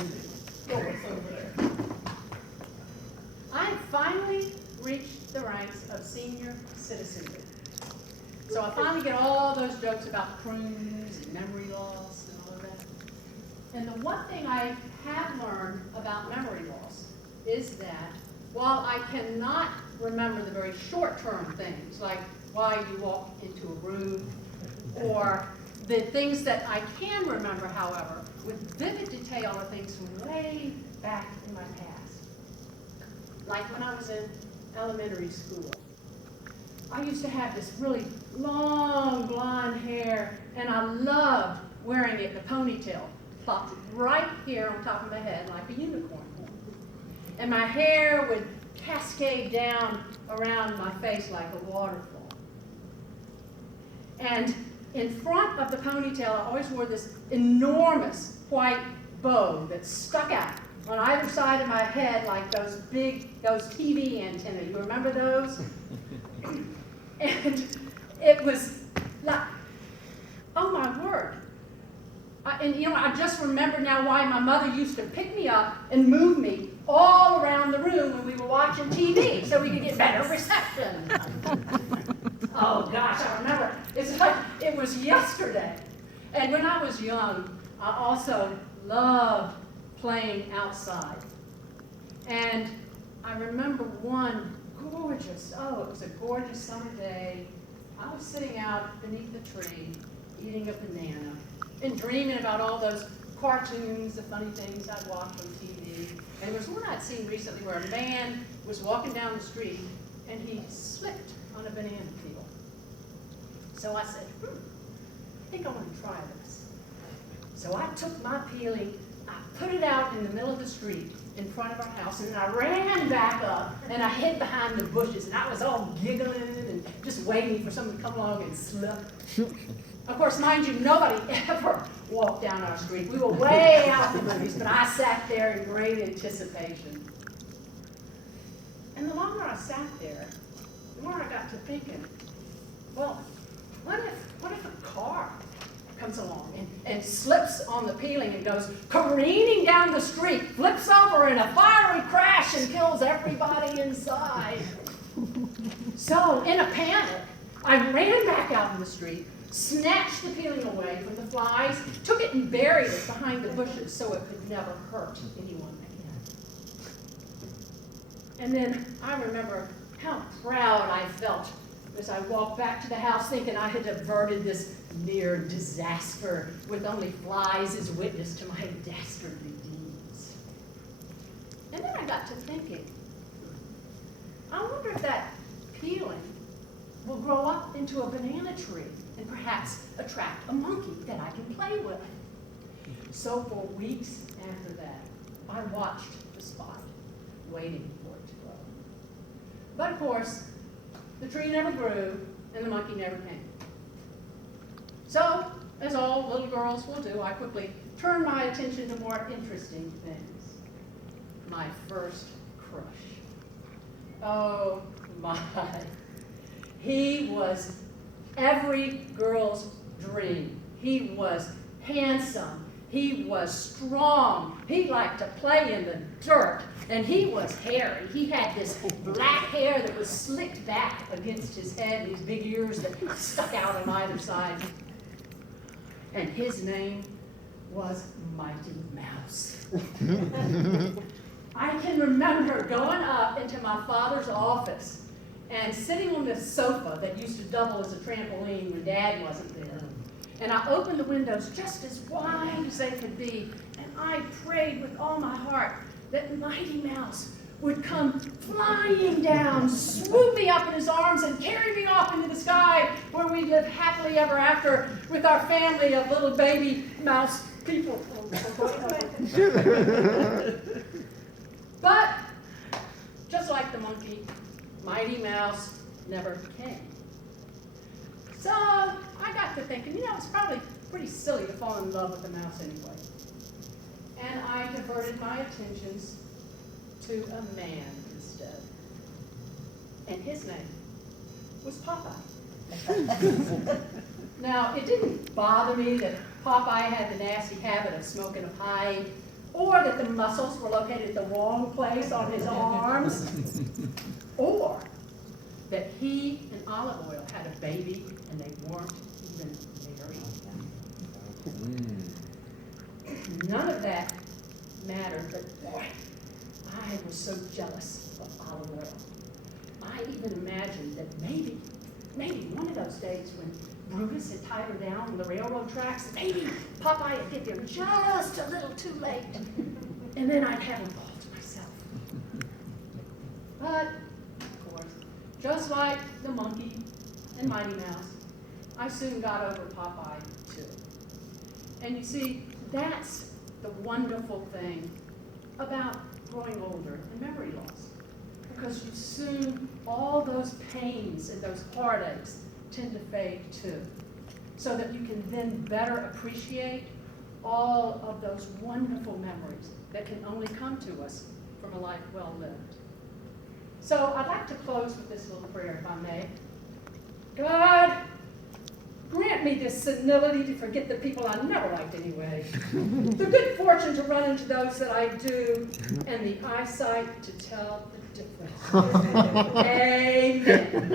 Over there. I have finally reached the ranks of senior citizenry. So I finally get all those jokes about prunes and memory loss and all of that. And the one thing I have learned about memory loss is that while I cannot remember the very short-term things, like why you walk into a room, or the things that I can remember, however, with vivid detail are things from way back in my past. Like when I was in elementary school. I used to have this really long blonde hair, and I loved wearing it in a ponytail, plopped right here on top of my head like a unicorn. And my hair would cascade down around my face like a waterfall. And in front of the ponytail, I always wore this enormous white bow that stuck out on either side of my head like those TV antennae. You remember those? And it was like, oh my word. I just remember now why my mother used to pick me up and move me all around the room when we were watching TV so we could get better reception. Oh gosh, I remember. It's like it was yesterday. And when I was young, I also loved playing outside. And I remember one gorgeous, it was a gorgeous summer day. I was sitting out beneath the tree, eating a banana, and dreaming about all those cartoons, the funny things I'd watched on TV. And there was one I'd seen recently where a man was walking down the street and he slipped on a banana peel. So I said, I think I want to try this. So I took my peeling, I put it out in the middle of the street in front of our house, and then I ran back up and I hid behind the bushes, and I was all giggling and just waiting for someone to come along and slip. Of course, mind you, nobody ever walked down our street. We were way out in the breeze, but I sat there in great anticipation. And the longer I sat there, the more I got to thinking, well, what if a car comes along and slips on the peeling and goes careening down the street, flips over in a fiery crash and kills everybody inside? So, in a panic, I ran back out in the street, snatched the peeling away from the flies, took it and buried it behind the bushes so it could never hurt anyone again. And then I remember how proud I felt as I walked back to the house thinking I had averted this near disaster with only flies as witness to my dastardly deeds. And then I got to thinking, I wonder if that peeling will grow up into a banana tree and perhaps attract a monkey that I can play with. So for weeks after that, I watched the spot, waiting for it to grow. But of course, the tree never grew and the monkey never came. So, as all little girls will do, I quickly turned my attention to more interesting things. My first crush. Oh my. He was every girl's dream. He was handsome. He was strong. He liked to play in the dirt. And he was hairy. He had this black hair that was slicked back against his head, these big ears that stuck out on either side. And his name was Mighty Mouse. I can remember going up into my father's office and sitting on this sofa that used to double as a trampoline when Dad wasn't there. And I opened the windows just as wide as they could be, and I prayed with all my heart that Mighty Mouse would come flying down, swoop me up in his arms, and carry me off into the sky where we live happily ever after with our family of little baby mouse people. But, just like the monkey, Mighty Mouse never came. So, I got to thinking, it's probably pretty silly to fall in love with a mouse anyway. And I diverted my attentions to a man instead. And his name was Popeye. Now, it didn't bother me that Popeye had the nasty habit of smoking a pipe or that the muscles were located at the wrong place on his arms, or that he and Olive Oil had a baby and they weren't even married. None of that mattered, but boy, I was so jealous of Olive Oil. I even imagined that maybe one of those days when Brutus had tied her down on the railroad tracks, maybe Popeye would get there just a little too late, and then I'd have him all to myself. But, of course, just like the monkey and Mighty Mouse, I soon got over Popeye, too. And you see, that's the wonderful thing about growing older and memory loss. Because you soon, all those pains and those heartaches tend to fade too. So that you can then better appreciate all of those wonderful memories that can only come to us from a life well lived. So I'd like to close with this little prayer, if I may. God, grant me this senility to forget the people I never liked anyway, the good fortune to run into those that I do, and the eyesight to tell the difference. Amen.